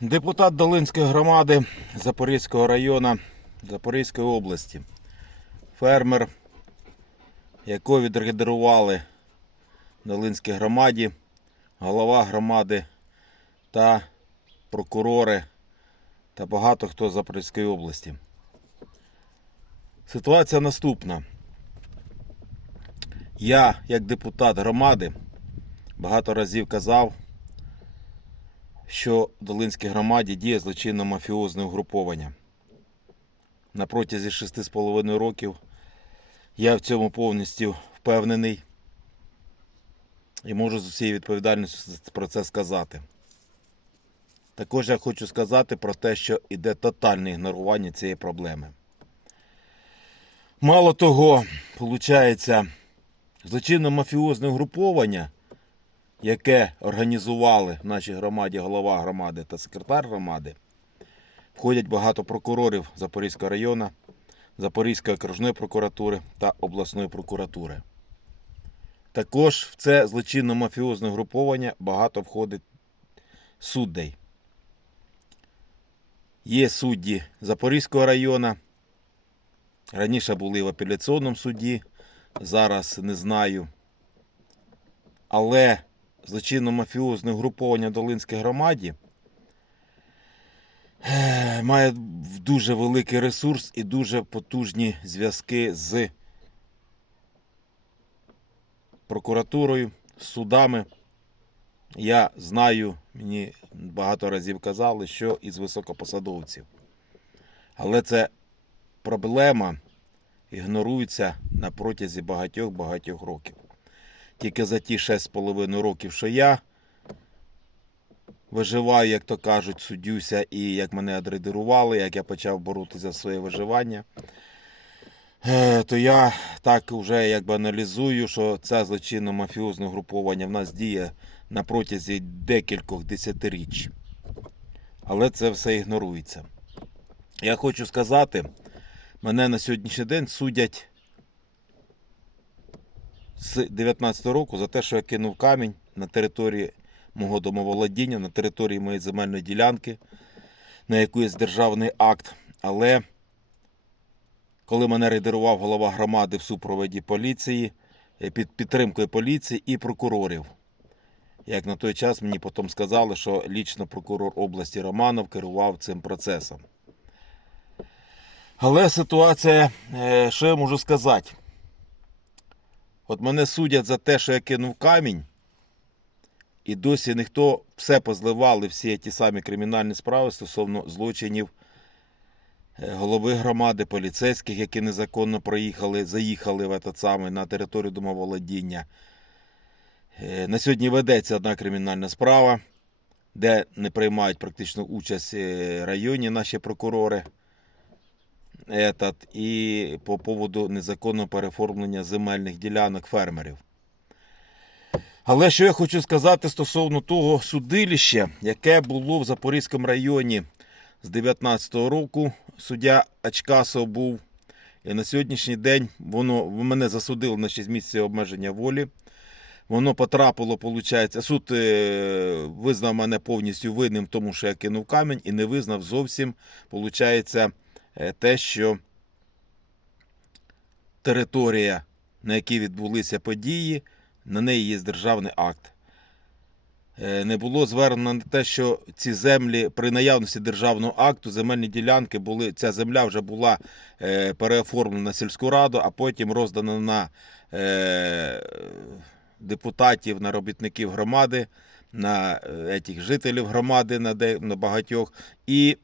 Депутат Долинської громади Запорізького району Запорізької області. Фермер, якого відрегідерували в Долинській громаді, голова громади та прокурори та багато хто з Запорізької області. Ситуація наступна. Я, як депутат громади, багато разів казав, що в Долинській громаді діє злочинно мафіозне угруповання. На протязі 6,5 років я в цьому повністю впевнений і можу з усією відповідальністю про це сказати. Також я хочу сказати про те, що йде тотальне ігнорування цієї проблеми. Мало того, виходить, злочинно мафіозне угруповання яке організували в нашій громаді голова громади та секретар громади, входять багато прокурорів Запорізького району, Запорізької окружної прокуратури та обласної прокуратури. Також в це злочинно-мафіозне груповання багато входить суддей. Є судді Запорізького району. Раніше були в апеляційному суді, зараз не знаю. Але злочинно-мафіозне груповання Долинській громаді е, має дуже великий ресурс і дуже потужні зв'язки з прокуратурою, судами. Я знаю, мені багато разів казали, що із високопосадовців. Але це проблема ігнорується на протязі багатьох-багатьох років тільки за ті 6,5 років, що я виживаю, як то кажуть, суддюся, і як мене адредирували, як я почав боротися за своє виживання, е, то я так вже якби аналізую, що це злочинно мафіозне груповання в нас діє на протязі декількох десятиріч. Але це все ігнорується. Я хочу сказати, мене на сьогоднішній день судять з 19 року за те, що я кинув камінь на території мого домоволодіння, на території моєї земельної ділянки, на яку є державний акт. Але коли мене рейдерував голова громади в супроводі поліції, е, під підтримкою поліції і прокурорів. Як на той час мені потім сказали, що лічно прокурор області Романов керував цим процесом. Але ситуація, е, що я можу сказати? От мене судять за те, що я кинув камінь, і досі ніхто все позливали, всі ті самі кримінальні справи стосовно злочинів е, голови громади, поліцейських, які незаконно проїхали, заїхали в этот самий, на територію домоволодіння. Е, На сьогодні ведеться одна кримінальна справа, де не приймають практично участь е, районні наші прокурори этот, і по поводу незаконного переформлення земельних ділянок фермерів. Але що я хочу сказати стосовно того судилища, яке було в Запорізькому районі з 19-го року, суддя Ачкасов був. І на сьогоднішній день воно мене засудили на 6 місяців обмеження волі. Воно потрапило, виходить, суд е, визнав мене повністю винним, тому що я кинув камінь, і не визнав зовсім, виходить, те, що територія, на якій відбулися події, на неї є державний акт. Е, Не було звернено на те, що ці землі при наявності державного акту, земельні ділянки були, ця земля вже була е, переоформлена на сільську раду, а потім роздана на е, депутатів, на робітників громади, на е, етих жителів громади, на багатьох. І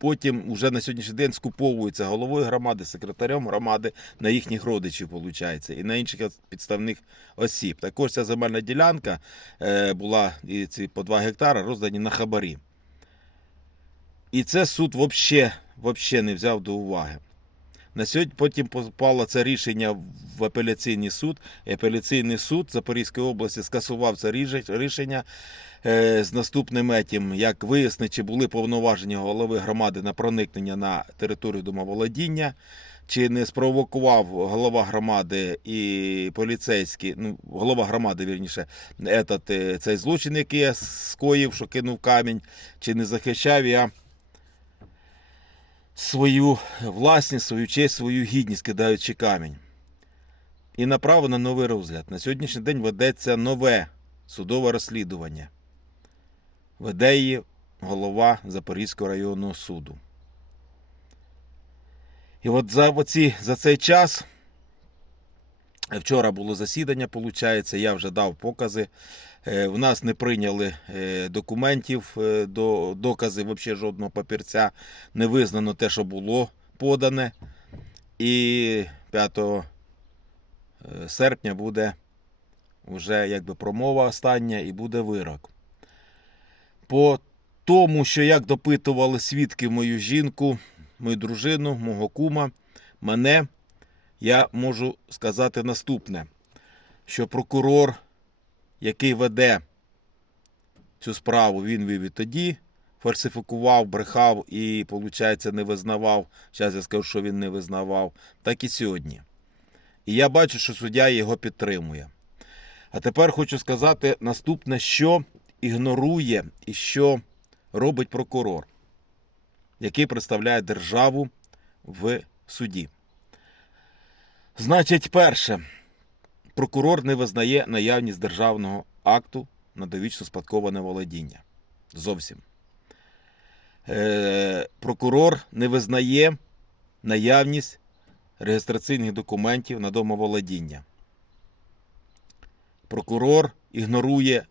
потім вже на сьогоднішній день скуповуються головою громади, секретарем громади на їхніх родичів, виходить, і на інших підставних осіб. Також ця земельна ділянка е, була і ці по 2 гектари роздані на хабарі. І це суд взагалі не взяв до уваги. На сьогодні потім попало це рішення в апеляційний суд. Апеляційний суд Запорізької області скасував це рішення е, з наступним етім, як вияснить, чи були повноваження голови громади на проникнення на територію домоволодіння, чи не спровокував голова громади і поліцейський, ну, голова громади, вірніше, етот, е, цей злочин, який я скоїв, що кинув камінь, чи не захищав я свою власність, свою честь, свою гідність, кидаючи камінь. І направо на новий розгляд. На сьогоднішній день ведеться нове судове розслідування. Веде її голова Запорізького районного суду. І от за, оці, за цей час, вчора було засідання, виходить, я вже дав покази. Е, В нас не прийняли е, документів, е, до, докази взагалі жодного папірця. Не визнано те, що було подане. І 5 е, серпня буде вже якби промова остання і буде вирок. По тому, що як допитували свідки мою жінку, мою дружину, мого кума, мене, я можу сказати наступне: що прокурор, який веде цю справу, він вів і тоді, фальсифікував, брехав і, виходить, не визнавав. Зараз я скажу, що він не визнавав, так і сьогодні. І я бачу, що суддя його підтримує. А тепер хочу сказати наступне, що ігнорує і що робить прокурор, який представляє державу в суді. Значить, перше, прокурор не визнає наявність державного акту на довічно спадковане володіння. Зовсім. Е, прокурор не визнає наявність реєстраційних документів на домоволодіння. Прокурор ігнорує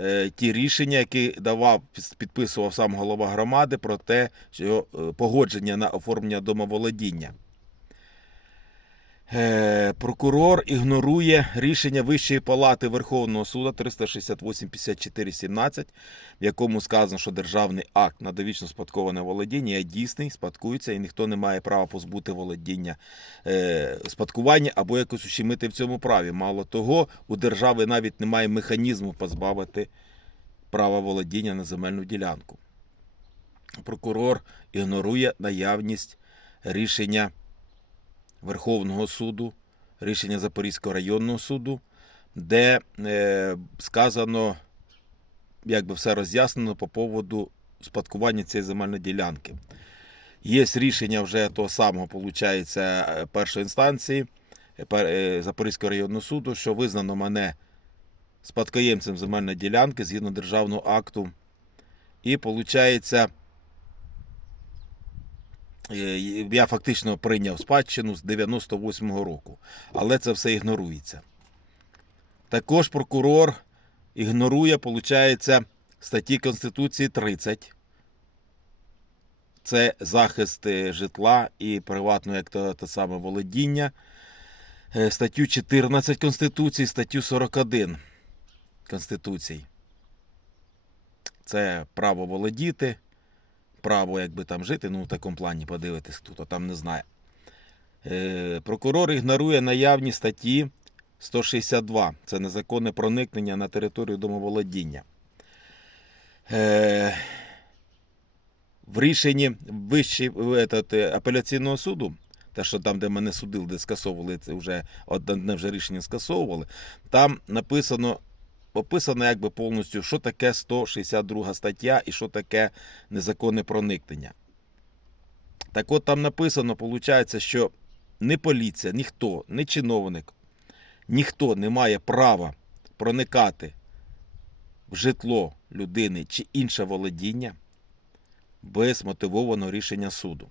е, ті рішення, які давав, підписував сам голова громади про те, що е, погодження на оформлення домоволодіння. Е, Прокурор ігнорує рішення Вищої палати Верховного суду 368-54-17, в якому сказано, що державний акт на довічно спадковане володіння є дійсний, спадкується, і ніхто не має права позбути володіння е, спадкування або якось ущемити в цьому праві. Мало того, у держави навіть немає механізму позбавити права володіння на земельну ділянку. Прокурор ігнорує наявність рішення Верховного суду, рішення Запорізького районного суду, де е, сказано, якби все роз'яснено по поводу спадкування цієї земельної ділянки. Є рішення вже того самого, виходить, першої інстанції е, е, Запорізького районного суду, що визнано мене спадкоємцем земельної ділянки згідно державного акту. І виходить, я фактично прийняв спадщину з 98-го року, але це все ігнорується. Також прокурор ігнорує, виходить, статті Конституції 30. Це захист е, житла і приватного як то, те саме володіння. Е, Статтю 14 Конституції, статтю 41 Конституції. Це право володіти, право якби там жити, ну в такому плані подивитись, хто там не знає. Е, прокурор ігнорує наявні статті 162. Це незаконне проникнення на територію домоволодіння. Е, в рішенні этот, е, апеляційного суду, те, що там, де мене судили, де скасовували, це вже одне вже рішення скасовували, там написано описано якби повністю, що таке 162 стаття і що таке незаконне проникнення. Так от там написано, виходить, що ні поліція, ніхто, ні чиновник, ніхто не має права проникати в житло людини чи інше володіння без мотивованого рішення суду.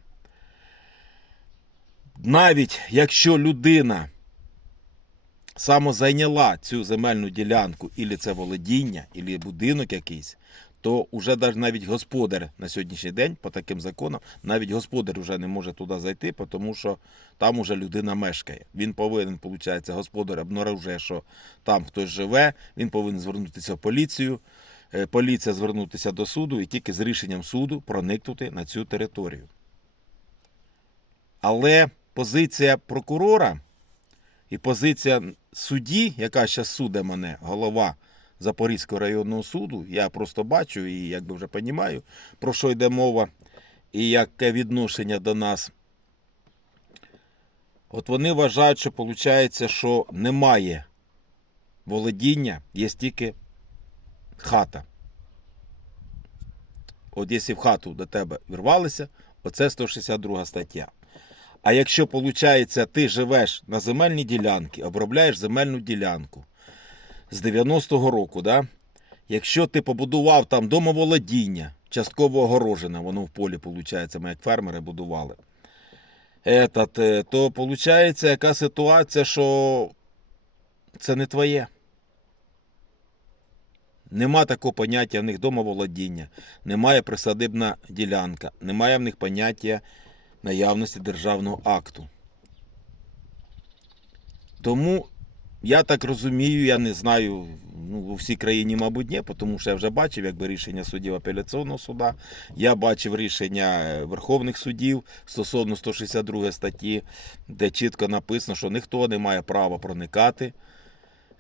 Навіть якщо людина самозайняла цю земельну ділянку, ілі це володіння, ілі будинок якийсь, то вже навіть господар на сьогоднішній день, по таким законам, навіть господар вже не може туди зайти, тому що там уже людина мешкає. Він повинен, виходить, господар обнаружує, що там хтось живе, він повинен звернутися в поліцію, е, поліція звернутися до суду і тільки з рішенням суду проникнути на цю територію. Але позиція прокурора і позиція судді, яка зараз суде мене, голова Запорізького районного суду, я просто бачу і якби вже розумію, про що йде мова і яке відношення до нас. От вони вважають, що виходить, що немає володіння, є тільки хата. От якщо в хату до тебе вірвалися, оце 162 стаття. А якщо, виходить, ти живеш на земельній ділянці, обробляєш земельну ділянку з 90-го року, да? якщо ти побудував там домоволодіння, частково огорожене, воно в полі, виходить, ми як фермери будували, Етат, е, то виходить яка ситуація, що це не твоє. Нема такого поняття в них домоволодіння, немає присадибна ділянка, немає в них поняття наявності державного акту. Тому я так розумію, я не знаю, ну, у всій країні, мабуть, ні, тому що я вже бачив якби рішення суддів апеляційного суда. Я бачив рішення е, Верховних судів стосовно 162 статті, де чітко написано, що ніхто не має права проникати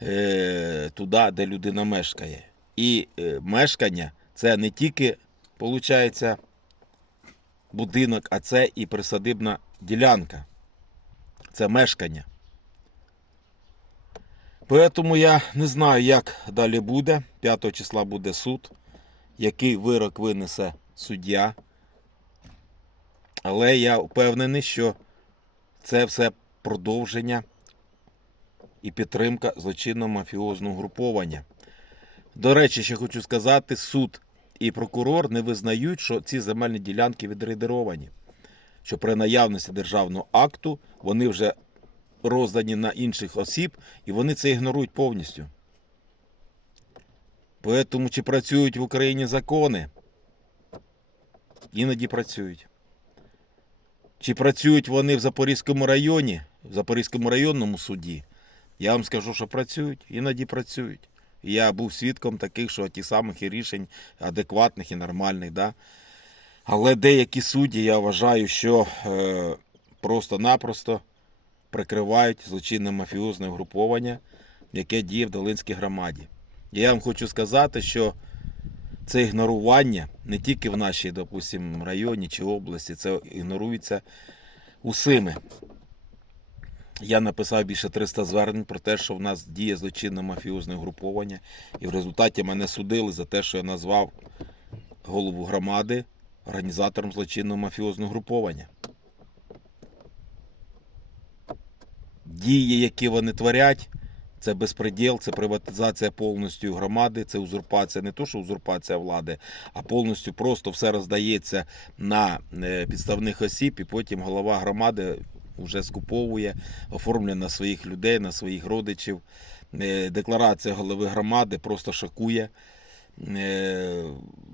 е, туди, де людина мешкає. І е, мешкання це не тільки, виходить, будинок, а це і присадибна ділянка. Це мешкання. Тому я не знаю, як далі буде. 5 числа буде суд, який вирок винесе суддя. Але я впевнений, що це все продовження і підтримка злочинно мафіозного груповання. До речі, ще хочу сказати, суд і прокурор не визнають, що ці земельні ділянки відрейдеровані. Що при наявності державного акту вони вже роздані на інших осіб, і вони це ігнорують повністю. Тому чи працюють в Україні закони? Іноді працюють. Чи працюють вони в Запорізькому районі, в Запорізькому районному суді? Я вам скажу, що працюють, іноді працюють. Я був свідком таких, що ті самих і рішень адекватних і нормальних. Да? Але деякі судді, я вважаю, що е, просто-напросто прикривають злочинне мафіозне угруповання, яке діє в Долинській громаді. І я вам хочу сказати, що це ігнорування не тільки в нашій, допустим, районі чи області, це ігнорується усіми. Я написав більше 300 звернень про те, що в нас діє злочинне мафіозне угруповання, і в результаті мене судили за те, що я назвав голову громади організатором злочинного мафіозного угруповання. Дії, які вони творять, це безпреділ, це приватизація повністю громади, це узурпація, не то, що узурпація влади, а повністю просто все роздається на е, підставних осіб, і потім голова громади вже скуповує, оформлює на своїх людей, на своїх родичів. Е, Декларація голови громади просто шокує. Е,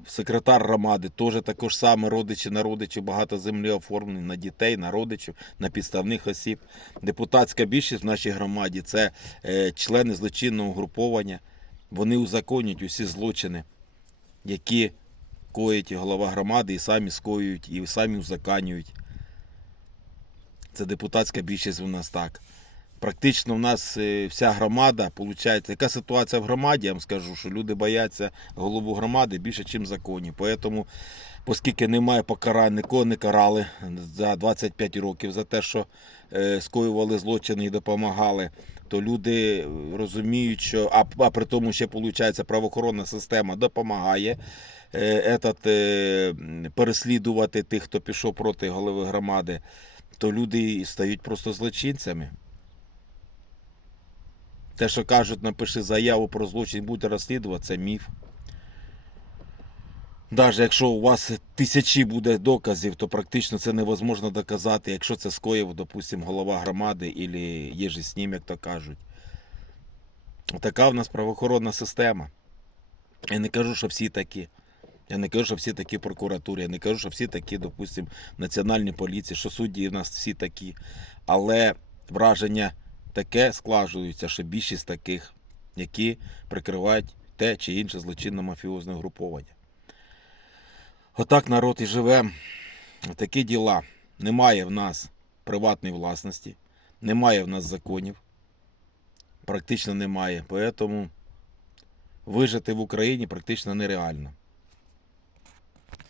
Секретар громади теж також саме родичі на родичів, багато землі оформлені на дітей, на родичів, на підставних осіб. Депутатська більшість в нашій громаді це е, члени злочинного угруповання. Вони узаконюють усі злочини, які коїть голова громади, і самі скоюють, і самі узаконюють. Це депутатська більшість у нас так. Практично в нас е, вся громада, виходить, яка ситуація в громаді, я вам скажу, що люди бояться голову громади більше, ніж законів. Тому, оскільки немає покарань, нікого не карали за 25 років за те, що е, скоювали злочини і допомагали, то люди розуміють, що а, а при тому ще виходить, правоохоронна система допомагає етат, е, переслідувати тих, хто пішов проти голови громади, то люди стають просто злочинцями. Те, що кажуть, напиши заяву про злочин, будь розслідувати, це міф. Навіть якщо у вас тисячі буде доказів, то практично це невозможно доказати, якщо це скоїв, допустимо, голова громади або є ж з ним, як то кажуть. Така в нас правоохоронна система. Я не кажу, що всі такі. Я не кажу, що всі такі в прокуратурі, я не кажу, що всі такі, допустимо, в національній поліції, що судді в нас всі такі. Але враження таке складується, що більшість таких, які прикривають те чи інше злочинно мафіозне груповання. Отак народ і живе. Такі діла. Немає в нас приватної власності, немає в нас законів, практично немає. Тому вижити в Україні практично нереально.